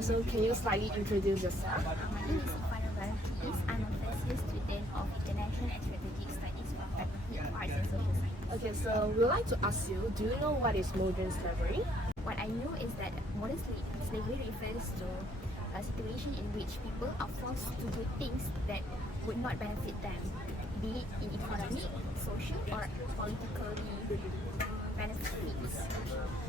So can you slightly introduce yourself? My name is I'm a first year student of International and Strategic Studies from Faculty of Arts and Social Science. Okay, so we'd like to ask you, do you know what is modern slavery? What I know is that modern slavery refers to a situation in which people are forced to do things that would not benefit them, be it in economic, social, or politically benefits.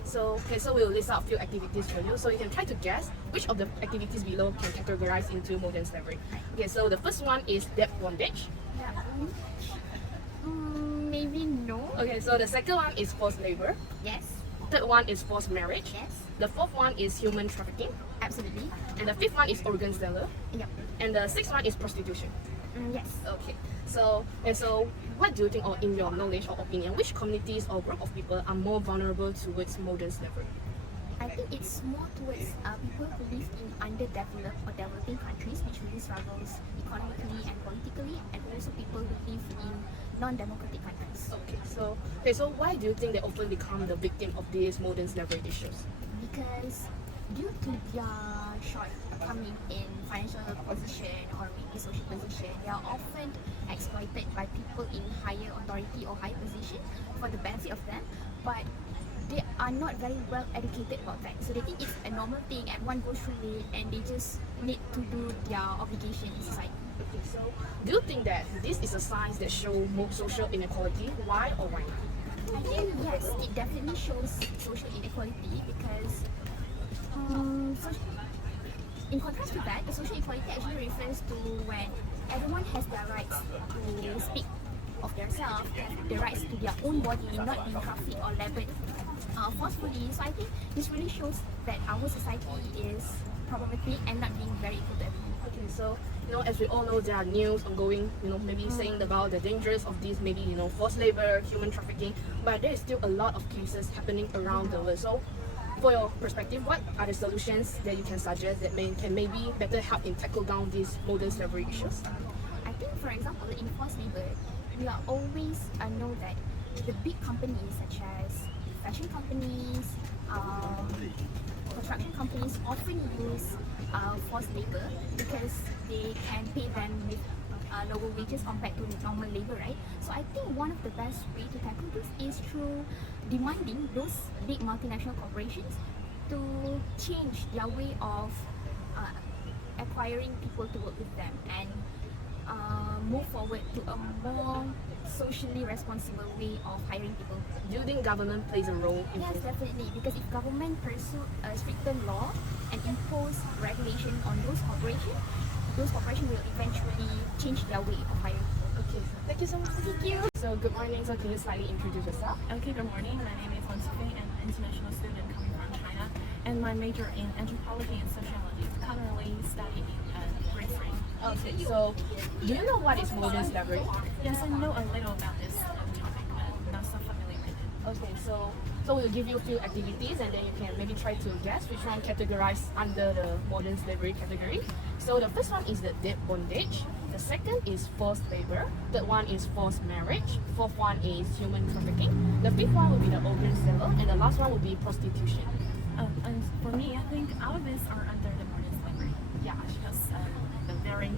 So we'll list out a few activities for you, so you can try to guess which of the activities below can categorize into modern slavery. Okay, so the first one is debt bondage. Yeah. Maybe no. Okay, so the second one is forced labor. Yes. Third one is forced marriage. Yes. The fourth one is human trafficking. Absolutely. And the fifth one is organ seller. Yep. And the sixth one is prostitution. Yes. Okay. So what do you think, or in your knowledge or opinion, which communities or group of people are more vulnerable towards modern slavery? I think it's more towards people who live in underdeveloped or developing countries which really struggles economically and politically, and also people who live in non-democratic countries. So why do you think they often become the victim of these modern slavery issues? Because due to their shortcoming in financial position or maybe social position, they are often exploited by people in higher authority or high position for the benefit of them, but they are not very well educated about that. So they think it's a normal thing, everyone goes through it, and they just need to do their obligation in society. Okay, so do you think that this is a sign that shows more social inequality? Why or why not? I think yes, it definitely shows social inequality because in contrast to that, the social equality actually refers to when everyone has their rights to speak of themselves, have the rights to their own body, not being trafficked or labored forcefully. So I think this really shows that our society is problematic and not being very equal to everyone. Okay, so as we all know, there are news ongoing, maybe saying about the dangers of these, maybe forced labor, human trafficking, but there is still a lot of cases happening around the world. So for your perspective, what are the solutions that you can suggest that can maybe better help in tackle down these modern slavery issues? I think, for example, in forced labor, we are always know that the big companies such as fashion companies, construction companies often use forced labor because they can pay them with lower wages compared to normal labor, right? So I think one of the best way to tackle this is through demanding those big multinational corporations to change their way of acquiring people to work with them and move forward to a more socially responsible way of hiring people. Do you think government plays a role in Yes, this? definitely. Because if government pursue a stricter law and impose regulation on those corporations will eventually change their way of hiring people. Okay, thank you so much. Thank you. So good morning. So can you slightly introduce yourself? Okay, good morning. My name is Wan Sifei. I'm an international student coming from China, and my major in anthropology and sociology. Currently studying grade 3. Okay, so do you know what is modern slavery? Yes, I know a little about this topic, but not so familiar with it. Okay, so we'll give you a few activities and then you can maybe try to guess which one categorized under the modern slavery category. So the first one is the debt bondage. The second is forced labor. Third one is forced marriage. Fourth one is human trafficking. The fifth one will be the organ seller, and the last one will be prostitution. And for me, I think all of these are under the modern slavery. Yeah. Because the very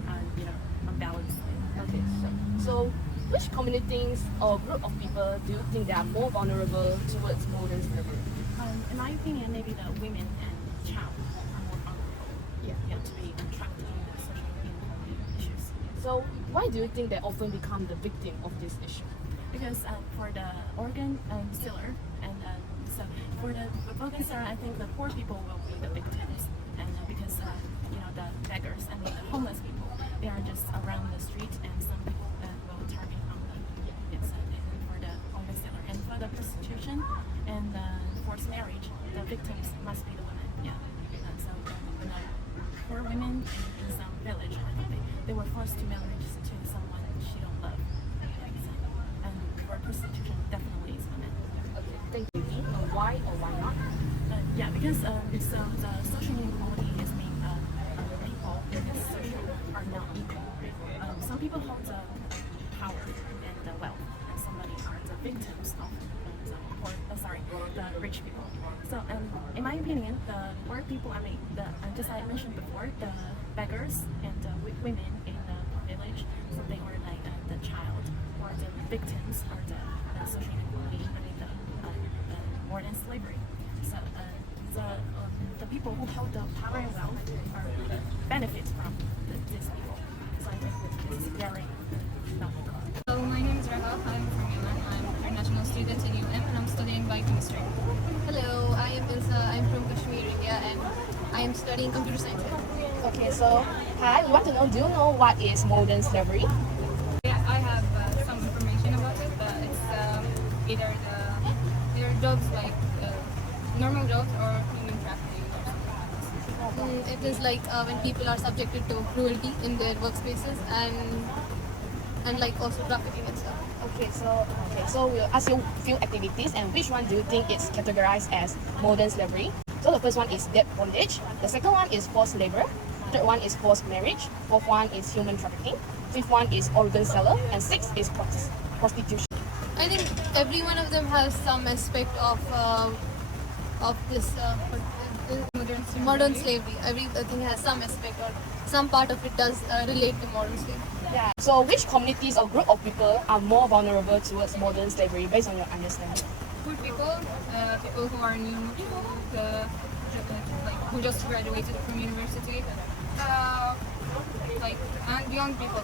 unbalanced. Okay, so which communities or group of people do you think they are more vulnerable towards modern slavery? In my opinion, maybe the women and child are more vulnerable to be trapped in the social inequality issues. So why do you think they often become the victim of this issue? Because for the organ seller and so for the organ seller, I think the poor people will be the victims, and because the beggars and the homeless people, they are just around the street, and some people will target on them. Yes, and for the organ seller, and for the prostitution and the forced marriage, the victims must be the women. Yeah, so when poor women in some village, I think they were forced to marry to someone she don't love. And for prostitution, definitely is women. Okay, thank you. Why or why not? Yeah, because it's the social inequality is mean people in this social are not equal. Some people hold the power and the wealth, and somebody are the victims of the rich people. So in my opinion, the poor people, the as I mentioned before, the beggars and the women in the village, so they were like the child or the victims or the social inequality, I mean the modern slavery. So the people who hold the power and wealth are benefit from these people. So I think this is very valuable. Hello, my name is Rahel. I'm from Yemen. I'm an international student in UM and I'm studying biochemistry. Hello, I am Ilsa. I'm from Kashmir, India, and I am studying computer science. Okay, so hi, we want to know, do you know what is modern slavery? Yeah, I have some information about it, but it's either jobs like normal jobs or human trafficking or something like this. It is like when people are subjected to cruelty in their workspaces and like also trafficking and stuff. Okay, so we'll ask you few activities, and which one do you think is categorized as modern slavery? So the first one is debt bondage, the second one is forced labor, third one is forced marriage, fourth one is human trafficking, fifth one is organ seller, and sixth is prostitution. I think every one of them has some aspect of this modern slavery. Everything has some aspect or some part of it does relate to modern slavery. Yeah. So which communities or group of people are more vulnerable towards modern slavery based on your understanding? Poor people, people who are new, like who just graduated from university, like and young people.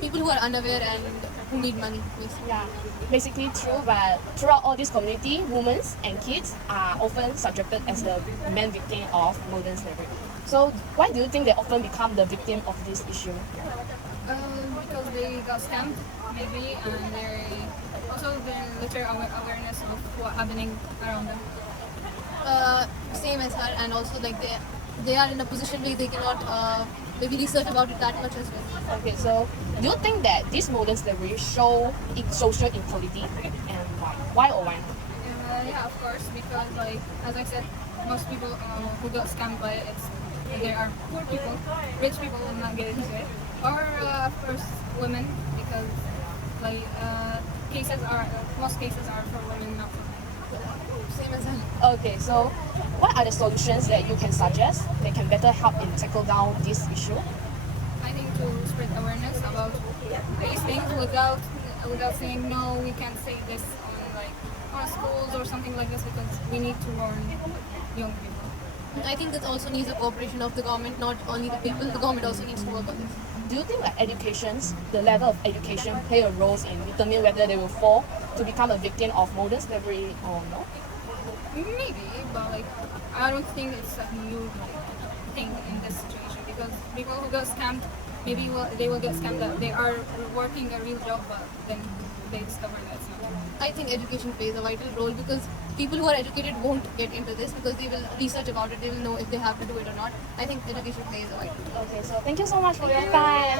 People who are unaware and who need money, basically. Yeah, basically true, but throughout all this community, women and kids are often subjected as the main victim of modern slavery. So why do you think they often become the victim of this issue? Because they got scammed, maybe, and they also the little awareness of what's happening around them. Same as her, and also like they are in a position where they cannot maybe research about it that much as well. Okay, so do you think that this modern slavery show social inequality, and why? Why or why not? Yeah, of course, because like as I said, most people who got scammed by it, there are poor people, rich people will not get into it, or of course women, because like most cases are for women, not for men. Same as her. Okay, so what are the solutions that you can suggest that can better help in tackle down this issue? I think to spread awareness about these things without saying no, we can't say this on schools or something like this, because we need to warn young people. I think this also needs the cooperation of the government, not only the people. The government also needs to work on this. Do you think that the level of education play a role in determining whether they will fall to become a victim of modern slavery or not? Maybe, but like I don't think it's a new thing in this situation, because people who got scammed, maybe they will get scammed that they are working a real job, but then they discover that it's not. I think education plays a vital role because people who are educated won't get into this because they will research about it. They will know if they have to do it or not. I think education plays a vital role. Okay, so thank you so much for your time.